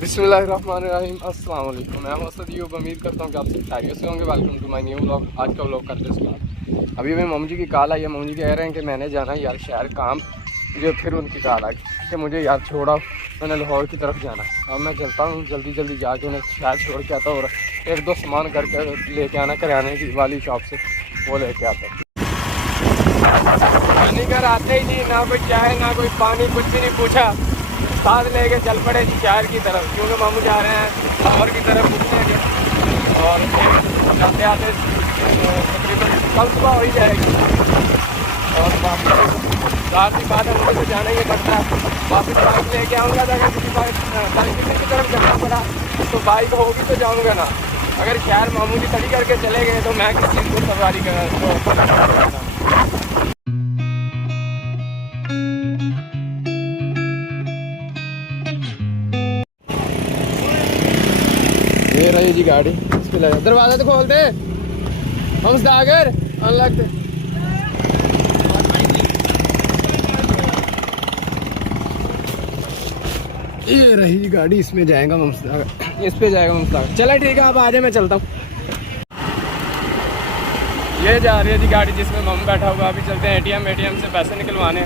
बिस्मिल्लाहिर्रहमानिर्रहीम। अस्सलाम वालेकुम। मैं मसद यूब उम्मीद करता हूँ कि आप सब खैरियत से होंगे। Welcome to my new vlog. आज का व्लॉग करते स्टार्ट। अभी मम्मी जी की कॉल आई है। मम्मी जी कह रहे हैं कि मैंने जाना है यार शहर काम। मुझे फिर उनकी कॉल आई कि मुझे यार छोड़ा, मैंने लाहौर की तरफ जाना है। अब मैं चलता हूँ जल्दी जल्दी जाके उन्हें शहर छोड़ के आता हूँ और एक दो सामान करके लेके आना करियाने की वाली शॉप से, वो लेके आता हूँ। पानी घर आते ही नहीं, ना कोई चाय ना कोई पानी, कुछ भी नहीं पूछा, साथ लेके चल पड़े शहर की तरफ, क्योंकि मामू जा रहे हैं लाहौर की तरफ घूमने के। और जाते आते तकरीबन कल सुबह हो ही जाएगी। और वापस रात की बात है, मुझे तो जाना ही पड़ता है। वापस बाइक लेके आऊँगा तो अगर किसी की तरफ जाना पड़ा तो बाइक होगी तो जाऊँगा ना। अगर शहर मामूली खड़ी करके चले गए तो मैं किस चीज़ को सवारी कर। ये रही जी गाड़ी, इसको ले दरवाजा तो खोल दे हम सागर अनलॉक दे। ये रही जी गाड़ी, इसमें जाएगा ममसागर, इस पे जाएगा ममसागर। चला ठीक है, अब आ जाए, मैं चलता हूँ। ये जा रही है जी गाड़ी जिसमें मम बैठा हुआ। अभी चलते हैं एटीएम से पैसे निकलवाने,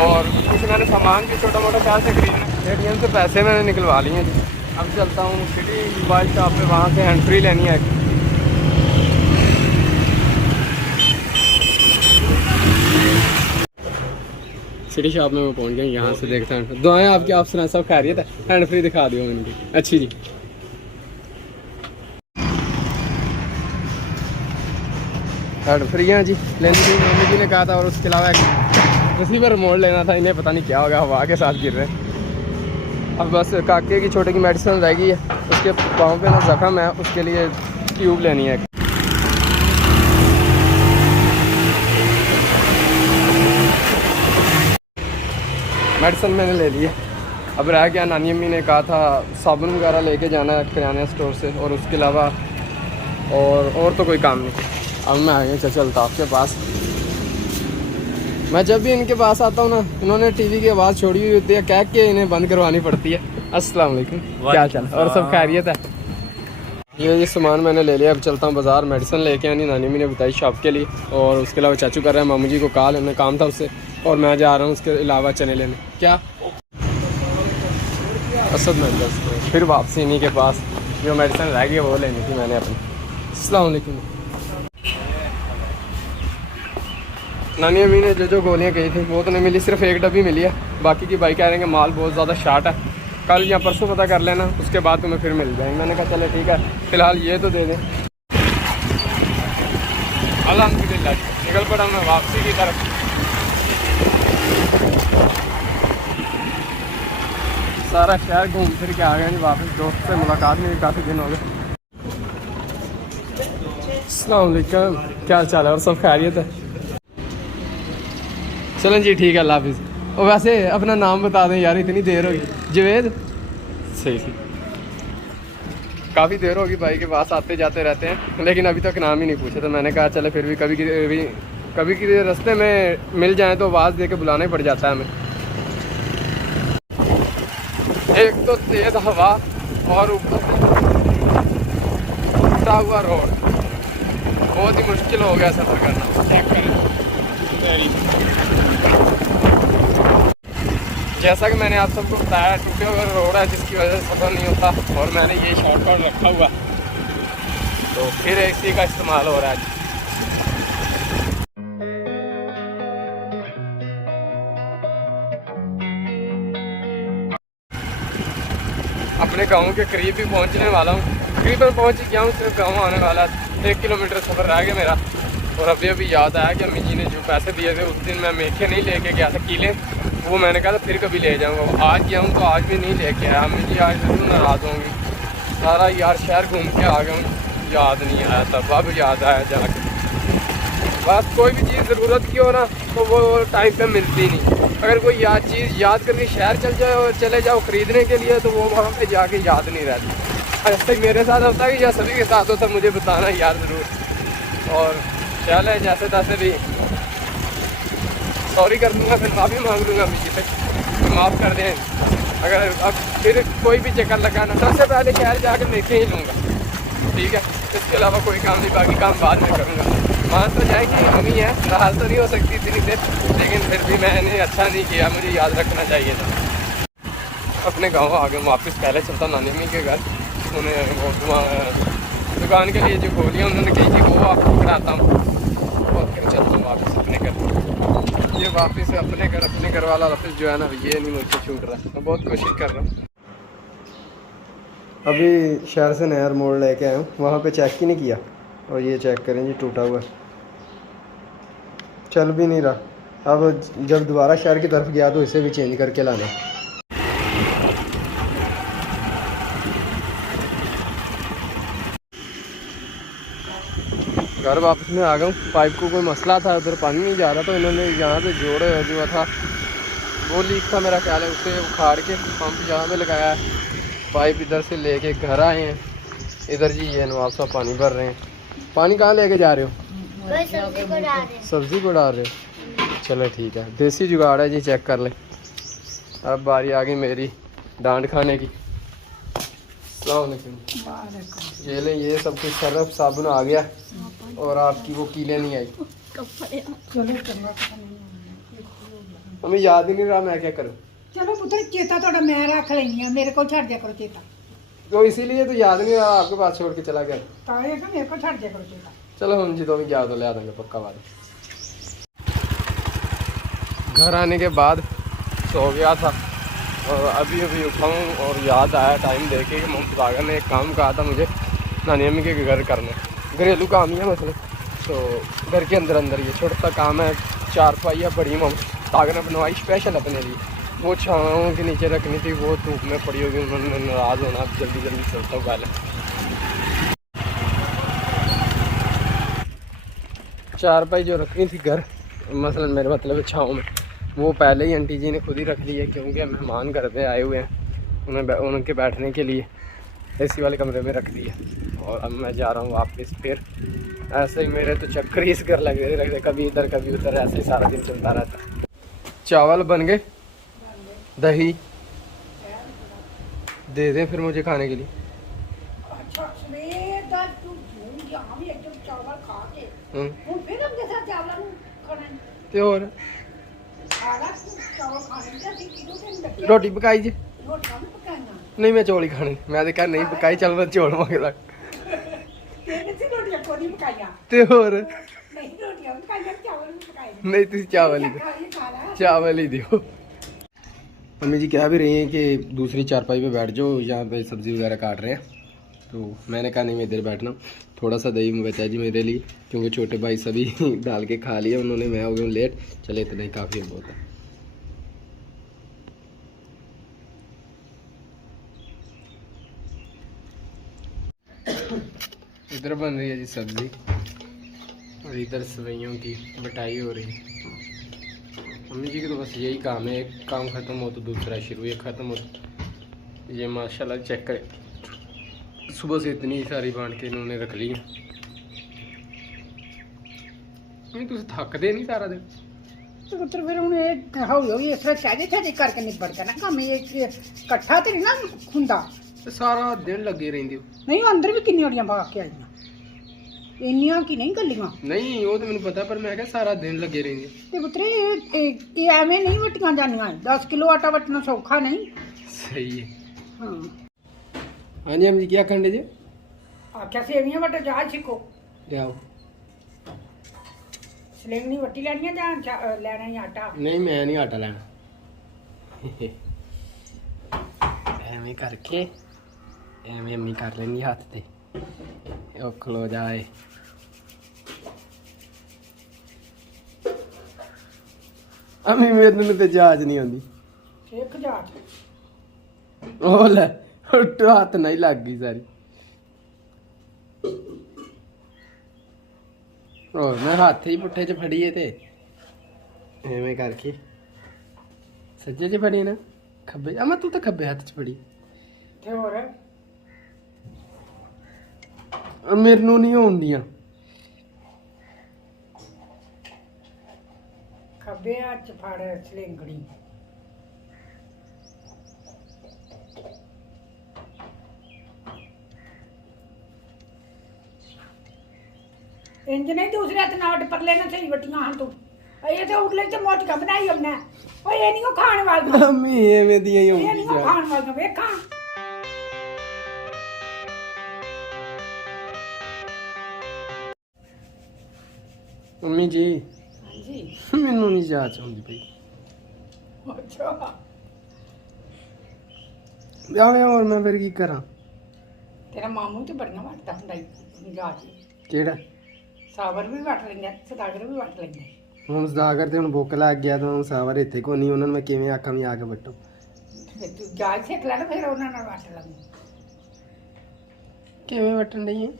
और कुछ मैंने सामान भी छोटा मोटा शहर से खरीदना। एटीएम से पैसे मैंने निकलवा लिए हैं जी। अब चलता हूँ सिटी मोबाइल शॉप पे, वहाँ से हैंड फ्री लेनी है। सिटी शॉप में वो पहुँच गए। यहाँ से देखते हैं। दुआएं आपकी, आप सुना सब खैरियत है। हैंड फ्री दिखा दियो मैंने, अच्छी जी। हैंड फ्री हैं जी, लेनी थी मम्मी जी ने कहा था। और उसके अलावा रिसीवर मोड़ लेना था, इन्हें पता नहीं क्या होगा, हवा के साथ गिर रहे हैं। अब बस काके की छोटे की मेडिसिन रह गई है, उसके पाँव पे ना जख्म है, उसके लिए ट्यूब लेनी है। मेडिसिन मैंने ले ली है। अब रह गया, नानी अम्मी ने कहा था साबुन वगैरह लेके जाना है किराना स्टोर से, और उसके अलावा और तो कोई काम नहीं। अब मैं आगे चलता आपके पास। मैं जब भी इनके पास आता हूँ ना, इन्होंने टीवी की आवाज़ छोड़ी हुई होती है, कह के इन्हें बंद करवानी पड़ती है। अस्सलाम वालेकुम, क्या चल और सब खैरियत है? ये सामान मैंने ले लिया। अब चलता हूँ बाज़ार, मेडिसिन लेके आनी नानी अम्मी ने बताई शॉप के लिए। और उसके अलावा चाचू कर रहे हैं, मामू जी को कॉल, उन्हें काम था उससे, और मैं जा रहा हूँ उसके अलावा चने लेने। क्या असद मेडिकल, फिर वापसी इन्हीं के पास। जो मेडिसिन रह गई वो लेनी थी मैंने अपनी। अस्सलाम वालेकुम। नानी अम्मी ने जो गोलियाँ कही थी वो तो नहीं मिली, सिर्फ एक डब्बी मिली है। बाकी की भाई कह रहे हैं कि माल बहुत ज़्यादा शार्ट है, कल या परसों पता कर लेना, उसके बाद तुम्हें फिर मिल जाएंगे। मैंने कहा चलो ठीक है, फ़िलहाल ये तो दे दें। अल्हम्दुलिल्लाह निकल पड़ा मैं वापसी की तरफ। सारा शहर घूम फिर के आ गए जी वापस। दोस्त से मुलाकात नहीं हुई, काफ़ी दिन हो गए। अस्सलाम वालेकुम, क्या हाल चाल है और सब खैरियत है? चलें जी ठीक है, अल्लाह हाफिज़। और वैसे अपना नाम बता दें यार, इतनी देर होगी। जवेद, सही सही। काफ़ी देर होगी भाई के पास आते जाते रहते हैं, लेकिन अभी तक नाम ही नहीं पूछे। तो मैंने कहा चले फिर भी कभी किसी रास्ते में मिल जाए तो आवाज़ दे के बुलाना ही पड़ जाता है हमें। एक तो तेज़ हवा और ऊपर टूटा हुआ रोड, बहुत ही मुश्किल हो गया सफ़र करना। चेक करें, जैसा कि मैंने आप सबको बताया, टूटे हुए रोड है जिसकी वजह से सफ़र नहीं होता। और मैंने ये शॉर्टकट रखा हुआ, तो फिर इसी का इस्तेमाल हो रहा है। अपने गांव के करीब भी पहुंचने वाला हूँ, तकरीबन पहुंच ही गया हूँ। सिर्फ गाँव आने वाला 1 किलोमीटर सफ़र रह गया मेरा। और अभी याद आया कि अम्मी जी ने जो पैसे दिए थे उस दिन मैं मेखे नहीं लेके गया था, कीले, वो मैंने कहा था फिर कभी ले जाऊँगा। आज गया हूँ तो आज भी नहीं लेके आया। अम्मी जी आज जरूर नाराज़ होंगी। सारा यार शहर घूम के आ गया हूँ, याद नहीं आया तब, अब याद आया जाके। बस कोई भी चीज़ ज़रूरत की हो ना तो वो टाइम पे मिलती नहीं। अगर कोई चीज़ याद करके शहर चले जाओ ख़रीदने के लिए, तो वो वहाँ पे जाके याद नहीं रहती। ऐसे मेरे साथ होता है कि या सभी के साथ होता, मुझे बताना यार ज़रूर। और चल है जैसे तैसे भी सॉरी कर दूँगा, फिर माफ़ी मांग लूँगा अम्मी जी से, माफ़ कर दें। अगर अब फिर कोई भी चक्कर लगाना, सबसे पहले शहर जाकर मेखे ही लूँगा, ठीक है। इसके अलावा कोई काम नहीं, बाकी काम बाद में करूँगा। मान तो जाएगी अम्मी है, राहत तो नहीं हो सकती इतनी देर, लेकिन फिर भी मैंने अच्छा नहीं किया, मुझे याद रखना चाहिए था। अपने गांव आ गए वापस। पहले चलता नानी अम्मी के घर, उन्हें वो दुकान के लिए जो गोलियाँ उन्होंने कही थी वो आपको पकड़ाता हूँ, और फिर चलता हूँ वापस अपने घर। ये वापस अपने घर वाला वापस जो है ना, ये नहीं मुझसे छूट रहा, मैं बहुत कोशिश कर रहा हूँ। अभी शहर से नहर मोड़ लेके आया हूँ, वहाँ पे चेक ही नहीं किया, और ये चेक करें जी टूटा हुआ है, चल भी नहीं रहा। अब जब दोबारा शहर की तरफ गया तो इसे भी चेंज करके लाना। घर वापस में आ गया हूँ। पाइप को कोई मसला था, उधर पानी नहीं जा रहा, तो इन्होंने यहाँ से जोड़े जो था वो लीक था मेरा ख्याल है, उसे उखाड़ के पंप यहाँ पे लगाया है। पाइप इधर से लेके घर आए हैं। इधर जी ये नवाब साहब पानी भर रहे हैं। पानी कहाँ लेके जा रहे हो? सब्जी को डाल रहे हो, चलो ठीक है, देसी जुगाड़ है जी, चेक कर ले। अब बारी आ गई मेरी डांट खाने की। ये ले, ये सब कुछ सर्फ साबुन आ गया, और आपकी वो कीले नहीं आई। हमें याद ही नहीं रहा मैं क्या करूं। चलो पुत्र चेता थोड़ा मैं रख लेनी है, मेरे को छड़ दिया करो चेता। तो इसीलिए तो याद नहीं रहा, आपके पास छोड़ के चला गया। मेरे को छड़ दिया करो चेता। चलो हम जी तो भी याद ले देंगे पक्का बात। घर आने के बाद सो गया था, और अभी उठा हूँ और याद आया टाइम देखे कि मोहम्मद सागर ने एक काम कहा था मुझे नानी अम्मी के घर करने, घरेलू काम ही है मतलब। तो घर के अंदर ये छोटा सा काम है, चारपाइयाँ बड़ी मोहम्मद सागर ने बनवाई स्पेशल अपने लिए, वो छाँव के नीचे रखनी थी, वो धूप में पड़ी होगी, उन्होंने नाराज़ होना। जल्दी चलता हूँ पहले। चारपाई जो रखनी थी घर, मसलन मेरे मतलब छाँव में, वो पहले ही आंटी जी ने खुद ही रख ली है, क्योंकि मेहमान घर पे आए हुए हैं, उनके बैठने के लिए एसी वाले कमरे में रख दी है। और अब मैं जा रहा हूँ वापस। फिर ऐसे ही मेरे तो चक्कर ही इस घर लगे रहते, कभी इधर कभी उधर, ऐसे ही सारा दिन चलता रहता। चावल बन गए, दही दे दें फिर मुझे खाने के लिए। ते और रोटी पकाई जी? नहीं मैं चौल ही खाने, मैं तो कह नहीं पकाई, चल मैं चौल मंग लग। ते और नहीं तुम चावल ही दियो। मम्मी जी कह भी रही हैं कि दूसरी चारपाई पे बैठ जाओ, यहाँ पे सब्ज़ी वगैरह काट रहे हैं, तो मैंने कहा नहीं मैं इधर बैठना। थोड़ा सा दही बचा जी मेरे लिए, क्योंकि छोटे भाई सभी डाल के खा लिया उन्होंने, मैं हो गया लेट। चले इतना ही काफ़ी है, बहुत है। इधर बन रही है जी सब्ज़ी, और इधर सवैयों की बटाई हो रही है। मम्मी जी की तो बस यही काम है, एक काम ख़त्म हो तो दूसरा शुरू, एक ख़त्म हो तो ये। माशाल्लाह चेक करें, सुबह से इतनी सारी बांट के इन्होंने रख ली है। नहीं तुम थकते नहीं सारा दिन? तो पुत्र फिर उन्हें इस तरह सहजे करके निबड़ के ना काम, ये इकट्ठा तो नहीं ना हुंदा। तो सारा दिन लगे रहंदे हो? नहीं अंदर भी किन्नी ओड़ियां पा के आईयां, इन्नियां की नहीं गलियां। नहीं वो तो मैंने पता, पर मैं क्या सारा दिन लगे रहेंगे। ते पुत्र ये एवें नहीं वटियां जानियां, 10 किलो आटा वटना सौखा नहीं। सही है। हाँ हाँ जी हम जी क्या खंडे जी? आख्या सेवियां वट जा सीखो, ले आओ। सलेंगनी वटी लैनी जां लैना ही आटा? नहीं मैं नहीं आटा लेना। एवें करके एवें अम्मी कर लेंगी हाथ ते, ओ खलो जाए। अम्मी मेरे ते जाच नहीं आती। सिख जाच ओ ले हाथ नहीं लग गई सारी। और मैं हाथ ही पुट्ठे च फड़िए ते एवें करके सज्जे च फड़ी ना, खब्बे। अम्मा तू तो खब्बे हाथ च फड़ी। ते और मेरे नहीं होंदियां। ਬਾਬੇ ਅੱਜ ਫੜ ਸਲਿੰਗੜੀ ਇੰਜ ਨਹੀਂ ਦੂਸਰੇ ਹੱਥ ਨਾਲ ਪਰ ਲੈਣਾ ਸਹੀ ਵਟੀਆਂ ਹਨ ਤੂੰ ਇਹ ਤੇ ਉਠਲੇ ਤੇ ਮੋਟੀਆਂ ਬਣਾਈ ਹੁੰਨਾ ਓਏ ਇਹ ਨਹੀਂ ਉਹ ਖਾਣ ਵਾਲੀਆਂ ਮੰਮੀ ਐਵੇਂ ਦੀਆਂ ਹੀ ਇਹ ਨਹੀਂ ਉਹ ਖਾਣ ਵਾਲੀਆਂ ਵੇਖਾਂ ਮੰਮੀ ਜੀ ਹਾਂਜੀ ਮੈਨੂੰ ਨਹੀਂ ਜਾਚ ਆਉਂਦੀ ਪਈ ਅੱਛਾ ਆਵੇਂ ਹੋਰ ਮੈਂ ਫਿਰ ਕੀ ਕਰਾਂ ਤੇਰਾ ਮਾਮੂ ਤੇ ਬੜਨਾ ਵਟਦਾ ਹੁੰਦਾ ਹੀ ਜਾ ਕੇ ਕਿਹੜਾ ਸਾਵਰ ਵੀ ਵਟ ਲੈਂਦਾ ਸਦਾਗਰ ਵੀ ਵਟ ਲੈਂਦਾ ਹੁਣ ਸਦਾਗਰ ਤੇ ਹੁਣ ਭੁੱਖ ਲੱਗ ਗਿਆ ਤਾਂ ਹੁਣ ਸਾਵਰ ਇੱਥੇ ਕੋ ਨਹੀਂ ਉਹਨਾਂ ਨੂੰ ਮੈਂ ਕਿਵੇਂ ਆਖਾਂ ਵੀ ਆ ਕੇ ਵੱਟੋ ਫਿਰ ਤੂੰ ਜਾ ਸਿੱਖ ਲੈ ਨਾ ਫਿਰ ਉਹਨਾਂ ਨਾਲ ਵਟ ਲਾਂਗੇ ਕਿਵੇਂ ਵੱਟਣ ਡਈ ਹੈ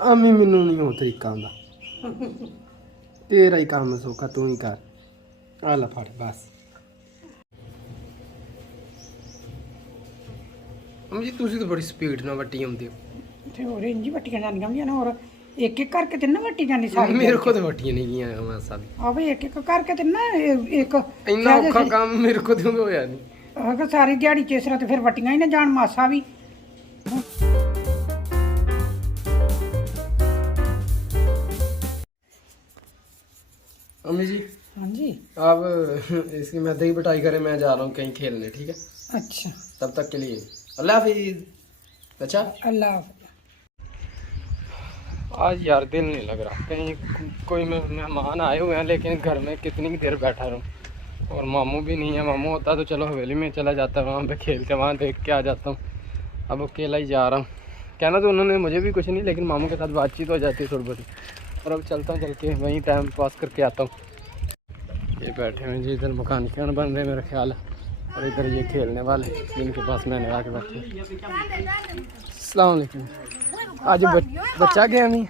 ਆਮੀ ਮੈਨੂੰ ਨਹੀਂ ਉਹ ਤਰੀਕਾ ਆਉਂਦਾ ਤੇਰਾ ਹੀ ਕੰਮ ਸੌਖਾ ਤੂੰ ਹੀ ਕਰ ਆ ਲੈ ਫੜ ਬਸ ਮੰਮੀ ਜੀ ਤੁਸੀਂ ਤਾਂ ਬੜੀ ਸਪੀਡ ਨਾਲ ਵੱਟੀ ਆਉਂਦੇ ਹੋ ਤੇ ਹੋਰ ਇੰਜੀ ਵਟੀਆਂ ਜਾਂਦੀਆਂ ਹੁੰਦੀਆਂ ਨੇ ਹੋਰ ਇੱਕ ਇੱਕ ਕਰਕੇ ਤੇ ਨਾ ਵਟੀ ਜਾਂਦੀ ਸਾਰੀ ਮੇਰੇ ਕੋਲ ਤਾਂ ਵੱਟੀਆਂ ਨਹੀਂ ਗਈਆਂ ਮਾਸਾ ਵੀ ਆਵੇ ਇੱਕ ਇੱਕ ਕਰਕੇ ਤੇ ਨਾ ਇੱਕ ਇੰਨਾ ਔਖਾ ਕੰਮ ਮੇਰੇ ਕੋਲ ਤਾਂ ਹੋਇਆ ਨਹੀਂ ਅਗਰ ਸਾਰੀ ਦਿਹਾੜੀ ਚੇਸਰਾ ਤੇ ਫਿਰ ਵਟੀਆਂ ਹੀ ਨਾ ਜਾਣ ਮਾਸਾ ਵੀ अम्मी जी हाँ जी आप इसकी मैदे की पिटाई करें मैं जा रहा हूँ कहीं खेलने ठीक है अच्छा तब तक के लिए अल्लाह हाफिज अच्छा अल्लाह आज यार दिल नहीं लग रहा कहीं कोई मेहमान आए हुए हैं लेकिन घर में कितनी देर बैठा रहूँ और मामू भी नहीं है मामू होता तो चलो हवेली में चला जाता वहाँ पे खेलते वहाँ देख के आ जाता हूँ अब अकेला ही जा रहा हूँ कहना तो उन्होंने मुझे भी कुछ नहीं लेकिन मामू के साथ बातचीत हो जाती है थोड़ी बहुत और अब चलता हूँ चल के वहीं टाइम पास करके आता हूँ ये बैठे हुए जी इधर मकान क्यों बन रहे मेरा ख्याल है और इधर ये खेलने वाले जिनके पास मैंने आके बैठे अस्सलाम वालेकुम आज बच्चा गया नहीं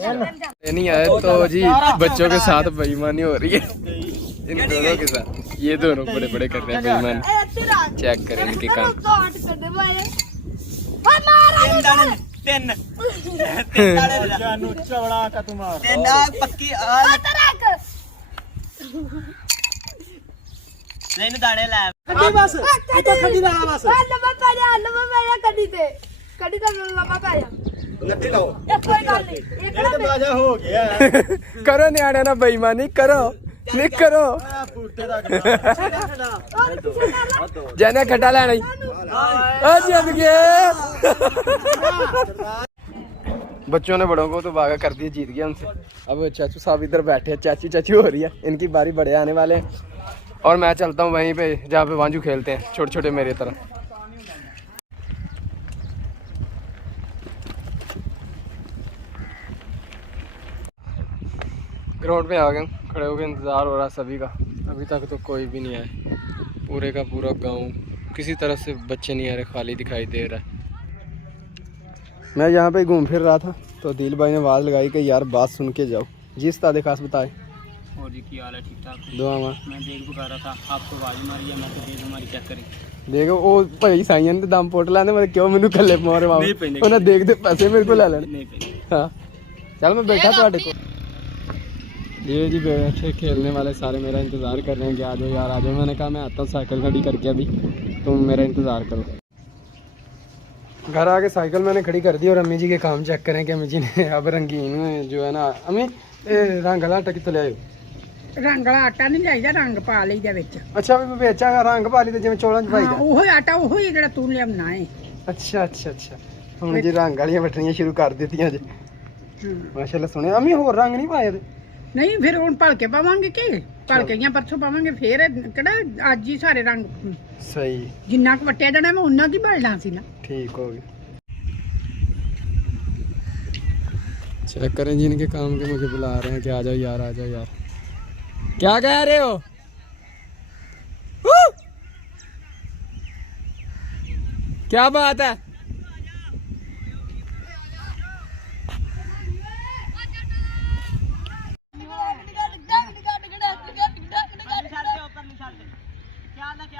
ये नहीं आया तो जी बच्चों के साथ बेईमानी हो रही है इन दोनों के साथ ये दोनों बड़े बड़े कर रहे हैं बेईमानी चेक करें इनके काम ਤਿੰਨ ਜਾਨੂੰ ਚਵੜਾ ਕਾ ਤੁਮਾਰ ਤਿੰਨ ਆ ਪੱਕੀ ਆ ਲੈਨ ਦਾਣੇ ਲੈ ਖੱਡੀ ਬਸ ਇੱਥੇ ਖੱਡੀ ਲਾ ਬਸ ਲੰਮਾ ਪੈ ਜਾ ਕੱਢੀ ਤੇ ਲੰਮਾ ਪੈ ਜਾ ਨੱਤੀ ਲਾਓ ਇਹ ਕੋਈ ਗੱਲ ਨਹੀਂ ਇਹ ਇਹ ਤਾਂ ਬਾਜਾ ਹੋ ਗਿਆ करो न्याणे ना बेईमानी करो नहीं करो ਆ ਫੂਟੇ ਦਾ जाने खड्डा लेना ही जित गए बच्चों ने बड़ों को तो भागा कर दिया जीत गया उनसे अब चाचू साहब इधर बैठे हैं चाची चाची हो रही है इनकी बारी बड़े आने वाले हैं और मैं चलता हूँ वहीं पे जहाँ पे वांजू खेलते हैं छोटे छोटे मेरे तरह ग्राउंड पे आ गए खड़े हो गए इंतज़ार हो रहा सभी का अभी तक तो कोई भी नहीं आया पूरे का पूरा गांव किसी तरह से बच्चे नहीं आ रहे खाली दिखाई दे रहा है मैं यहाँ पे घूम फिर रहा था तो दिल भाई ने आवाज़ लगाई कि यार बात सुन के जाओ जी उस्ताद खास बताए ਹੋਰ ਜੀ ਕੀ ਹਾਲ ਹੈ ਠੀਕ ਠਾਕ दुआ मां मैं देख बुका रहा था आपको आवाज मारी है मैं तो देख हमारी चेक करी देखो वो भाई साइयां ने दम पुट लाने मैं क्यों मैनू कल्ले मारे नहीं पैंदे। उन्हें देखते पैसे मेरे को ले लेने नहीं पई हाँ चल मैं बैठा ਤੁਹਾਡੇ को ये जी बैठे खेलने वाले सारे मेरा इंतज़ार कर रहे हैं कि आ जाओ यार आ जाओ मैंने कहा मैं आता हूँ साइकिल खड़ी करके अभी तुम मेरा इंतज़ार करो घर आके साइकिल मैंने खड़ी कर दी और अम्मी जी के काम चेक करें कि अम्मी जी ने अब रंगीन में जो है ना अम्मी रंग वाला आटा कितों ले आयो ਰੰਗ ਵਾਲਾ ਆਟਾ ਨਹੀਂ ਚਾਹੀਦਾ ਰੰਗ ਪਾ ਲਈਦਾ ਵਿੱਚ अच्छा बेचा रंग पा ली जिवें चौलां च पाई ਹਾਂ ਉਹ ਆਟਾ ਉਹ ਹੀ ਜਿਹੜਾ ਤੂੰ ਲਿਆਉਣਾ ਹੈ अच्छा अच्छा अच्छा ਹੁਣ ਜੀ ਰੰਗ ਵਾਲੀਆਂ ਵਟਣੀਆਂ ਸ਼ੁਰੂ ਕਰ ਦਿੱਤੀਆਂ ਜੀ ਮਾਸ਼ਾਅੱਲਾ ਸੁਣਿਆ ਅਮੀ ਹੋਰ ਰੰਗ ਨਹੀਂ ਪਾਏ ਤੇ ਨਹੀਂ ਫਿਰ ਹੁਣ ਭਲਕੇ ਪਾਵਾਂਗੇ ਕਿ ਭਲਕੇ ਜਾਂ ਪਰਸੋਂ ਪਾਵਾਂਗੇ ਫੇਰ ਕਿਹੜਾ ਅੱਜ ਹੀ ਸਾਰੇ ਰੰਗ ਸਹੀ ਜਿੰਨਾ ਕੁ ਵਟਿਆ ਜਾਣਾ ਮੈਂ ਉਹਨਾਂ ਕੀ ਬਲਣਾ ਸੀ ਨਾ ठीक हो गया चेक करें जी इनके काम के मुझे बुला रहे हैं कि आ जाओ यार क्या कह रहे हो क्या बात है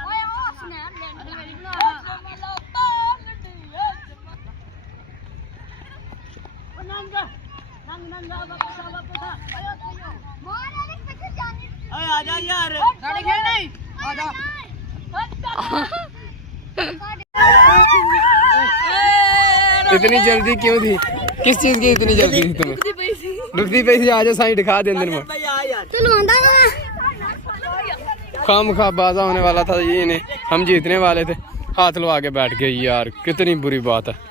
ਓਏ ਉਹ ਸੁਣਾ ਲੈਂਡ ਮੇਰੀ ਬਣਾ आजा यार इतनी जल्दी क्यों थी? किस चीज की इतनी जल्दी थी तुम्हें? रुकती पैसी आ जाओ साइड दिखा दे अंदर में। खाम खा बाजा होने वाला था ये इन्हें, हम जीतने वाले थे, हाथ लो आगे बैठ गए यार, कितनी बुरी बात है।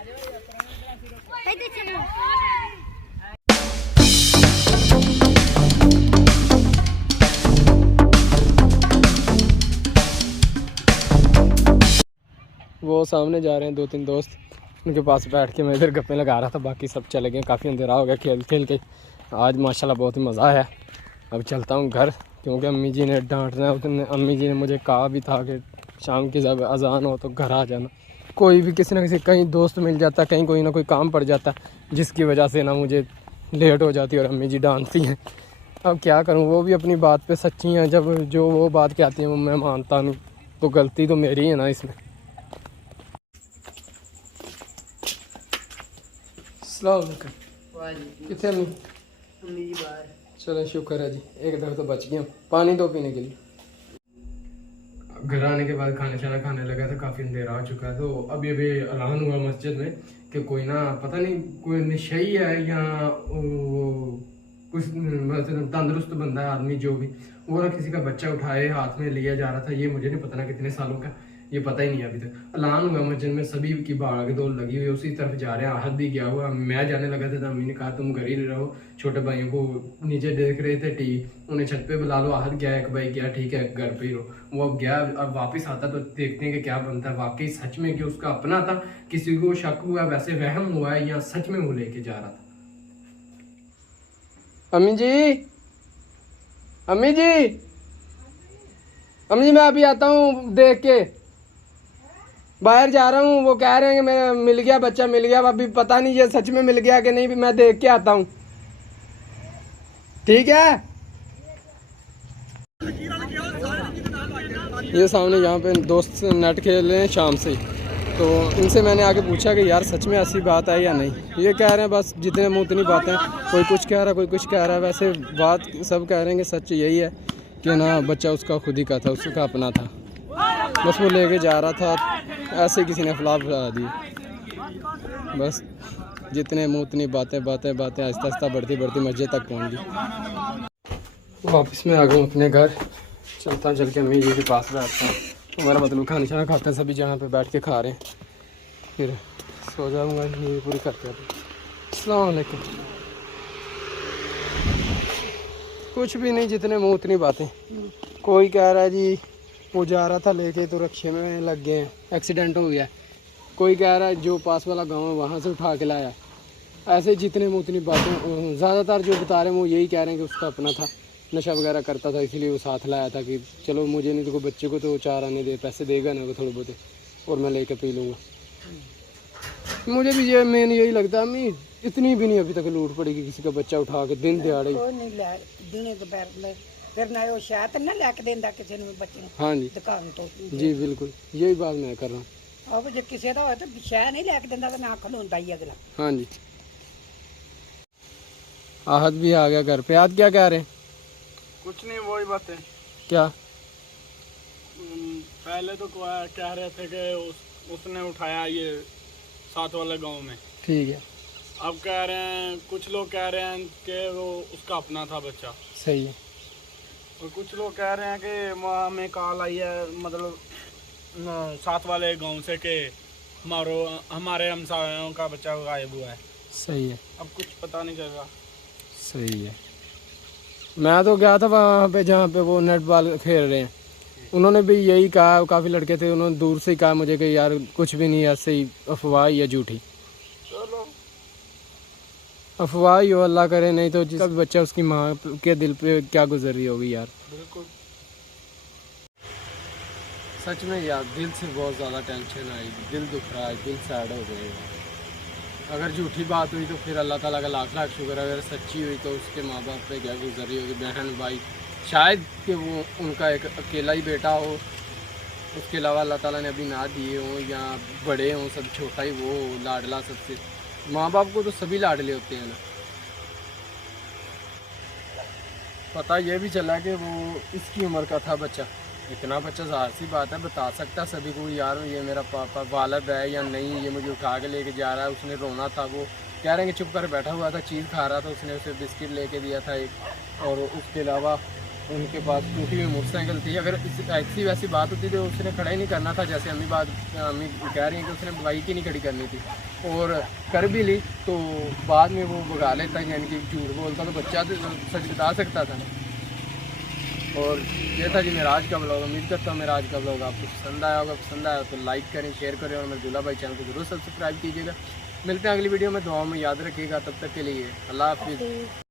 वो सामने जा रहे हैं 2-3 दोस्त, उनके पास बैठ के मैं इधर गप्पे लगा रहा था, बाकी सब चले गए, काफ़ी अंधेरा हो गया खेल खेल के। आज माशाल्लाह बहुत ही मज़ा आया। अब चलता हूँ घर, क्योंकि अम्मी जी ने डांटना है। उतने अम्मी जी ने मुझे कहा भी था कि शाम की जब अजान हो तो घर आ जाना। कोई भी किसी न किसी कहीं दोस्त मिल जाता, कहीं कोई ना कोई काम पड़ जाता, जिसकी वजह से ना मुझे लेट हो जाती और अम्मी जी डांटती हैं। अब क्या करूँ, वो भी अपनी बात पे सच्ची हैं। जब जो वो बात कहती हैं वो मैं मानता नहीं, तो गलती तो मेरी है ना इसमें। कितने अम्मी? चलो शुक्र है जी, एक दफ़ा तो बच गया। पानी दो पीने के लिए। घर आने के बाद खाना शाना खाने लगा था, काफ़ी अंधेरा हो चुका है। तो अभी अभी ऐलान हुआ मस्जिद में कि कोई ना पता नहीं कोई नशई है या कुछ मतलब तंदुरुस्त बंदा है आदमी जो भी, वो ना किसी का बच्चा उठाए हाथ में लिया जा रहा था। ये मुझे नहीं पता ना कितने सालों का, ये पता ही नहीं अभी तक। ऐलान हुआ मस्जिद में, सभी की भाग दौड़ लगी हुई, उसी तरफ जा रहे हैं। आहत भी गया हुआ, मैं जाने लगा था तो अम्मी ने कहा तुम घर ही रहो, छोटे भाइयों को नीचे देख रहे थे टीवी, उन्हें छत पे बुला लो। आहत गया, एक भाई गया, ठीक है घर पे ही रहो। वो अब गया, अब वापस आता तो देखते हैं कि क्या बनता है। वाकई सच में कि उसका अपना था, किसी को शक हुआ, वैसे वहम हुआ है या सच में वो लेके जा रहा था। अम्मी जी, अम्मी जी, अम्मी जी मैं अभी आता हूँ, देख के बाहर जा रहा हूँ। वो कह रहे हैं कि मैं मिल गया, बच्चा मिल गया। अभी पता नहीं ये सच में मिल गया कि नहीं, भी मैं देख के आता हूँ, ठीक है। ये सामने यहाँ पे दोस्त नेट खेल रहे हैं शाम से, तो इनसे मैंने आके पूछा कि यार सच में ऐसी बात है या नहीं। ये कह रहे हैं बस जितने मुँह उतनी बातें, कोई कुछ कह रहा है, कोई कुछ कह रहा है। वैसे बात सब कह रहे हैं कि सच यही है कि ना बच्चा उसका खुद ही का था, उसका अपना था, बस वो लेके जा रहा था, ऐसे किसी ने अफवाह फैला दी। बस जितने मुँह उतनी बातें बातें बातें, आहिस्ता आहिस्ता बढ़ती बढ़ती मस्जिद तक पहुँच गई। वापस मैं आ गया अपने घर, चलता चल के अम्मी जी के पास बैठता हूँ। हमारा मतलब खाना शाना खाते हैं सभी जगह पे बैठ के खा रहे हैं, फिर सो जाऊँगा, नींद पूरी करते हैं। अस्सलाम वालेकुम। कुछ भी नहीं, जितने मुँह उतनी बातें। कोई कह रहा है जी वो जा रहा था लेके तो रक्षे में लग गए हैं, एक्सीडेंट हो गया। कोई कह रहा है जो पास वाला गांव है वहाँ से उठा के लाया। ऐसे जितने मुँह उतनी बातें, ज़्यादातर जो बता रहे हैं वो यही कह रहे हैं कि उसका अपना था, नशा वगैरह करता था, इसीलिए वो साथ लाया था कि चलो मुझे नहीं तो बच्चे को तो 4 आने दे, पैसे देगा ना वो थोड़े बहुत और मैं लेके पी लूँगा। मुझे भी ये मेन यही लगता है, अम्मी इतनी भी नहीं अभी तक लूट पड़ेगी किसी का बच्चा उठा के दिन दिहाड़े। हाँ जी, दुकान तो जी बिल्कुल यही बात मैं कर रहा हूँ। अब जब किसी का हो तो शह नहीं लैके देंदा तो ना खलोंदा ही अगला। हाँ जी, आहत भी आ गया घर पे। आज क्या कह रहे हैं? कुछ नहीं, वही बात है। क्या? पहले तो कह रहे थे कि उसने उठाया ये साथ वाले गांव में, ठीक है। अब कह रहे हैं, कुछ लोग कह रहे हैं कि वो उसका अपना था बच्चा। सही है। और कुछ लोग कह रहे हैं कि हमें कॉल आई है, मतलब साथ वाले गांव से कि हमारे हमसायों का बच्चा गायब हुआ है। सही है। अब कुछ पता नहीं चल रहा। सही है। मैं तो गया था वहाँ पे जहाँ पे वो नेट बॉल खेल रहे हैं, उन्होंने भी यही कहा, काफ़ी लड़के थे, उन्होंने दूर से ही कहा मुझे कि यार कुछ भी नहीं, ऐसे ही अफवाह या झूठी। चलो अफवाह ही हो, अल्लाह करे, नहीं तो जिसका भी बच्चा उसकी माँ के दिल पे क्या गुजर रही होगी यार। बिल्कुल सच में यार दिल से बहुत ज़्यादा टेंशन आई, दिल दुख रहा है, दिल सैड हो गया। अगर झूठी बात हुई तो फिर अल्लाह ताला का लाख लाख शुक्र। अगर सच्ची हुई तो उसके माँ बाप पे क्या गुजर रही होगी, बहन भाई, शायद कि वो उनका एक अकेला ही बेटा हो, उसके अलावा अल्लाह ताला ने अभी ना दिए हों, या बड़े हों, सब छोटा ही वो हो, लाडला सबसे। माँ बाप को तो सभी लाडले होते हैं ना, पता ये भी चला कि वो इसकी उम्र का था बच्चा। इतना बच्चा ज़ाहिर सी बात है बता सकता सभी को यार ये मेरा पापा वालिद है या नहीं, ये मुझे उठा के लेके जा रहा है। उसने रोना था, वो कह रहे हैं कि चुप कर बैठा हुआ था, चीज़ खा रहा था। उसने उसे बिस्किट लेके दिया था एक, और उसके अलावा उनके पास टूटी हुई मोटरसाइकिल थी। अगर ऐसी वैसी बात होती तो उसने खड़ा ही नहीं करना था। जैसे अम्मी कह रही हैं कि उसने बाइक ही नहीं खड़ी करनी थी, और कर भी ली तो बाद में वो भगा लेता, यानी कि झूठ बोलता तो बच्चा तो सच बता सकता था। और ये था जी मेरा आज का ब्लॉग। उम्मीद करता हूँ मेरा आज का ब्लॉग आपको पसंद आया होगा। पसंद आया तो लाइक करें, शेयर करें, और मेरे दूल्हा भाई चैनल को जरूर सब्सक्राइब कीजिएगा। मिलते हैं अगली वीडियो में, दुआ में याद रखिएगा। तब तक के लिए अल्लाह हाफिज़।